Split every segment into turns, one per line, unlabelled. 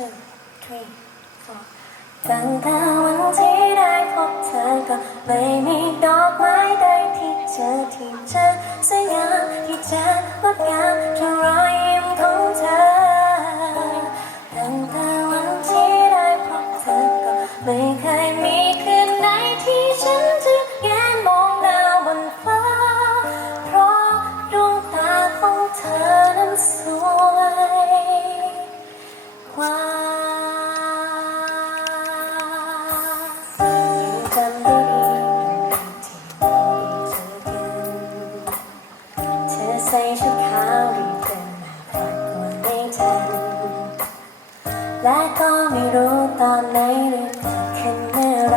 two ตั้งแต่วันที่ได้พบเธอก็ไม่มีดอกไม้ใดที่เจอที่เจนสัญญาที่เจองดกามเท่าไร และก็ไม่รู้ตอนไหนหรือขึ้นเมื่อไร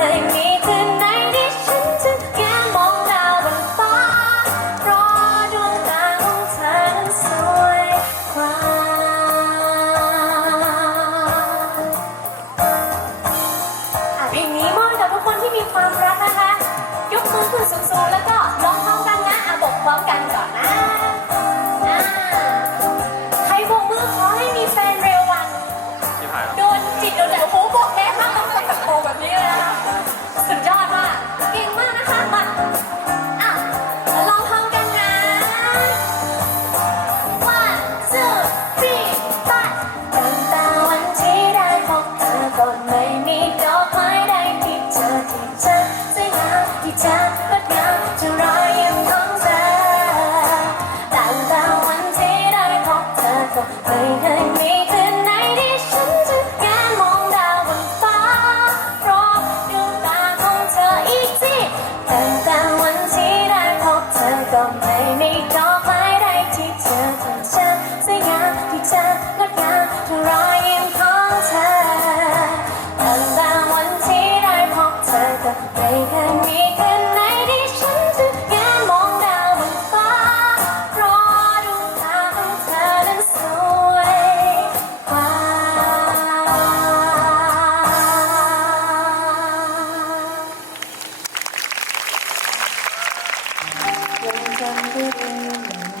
两个人。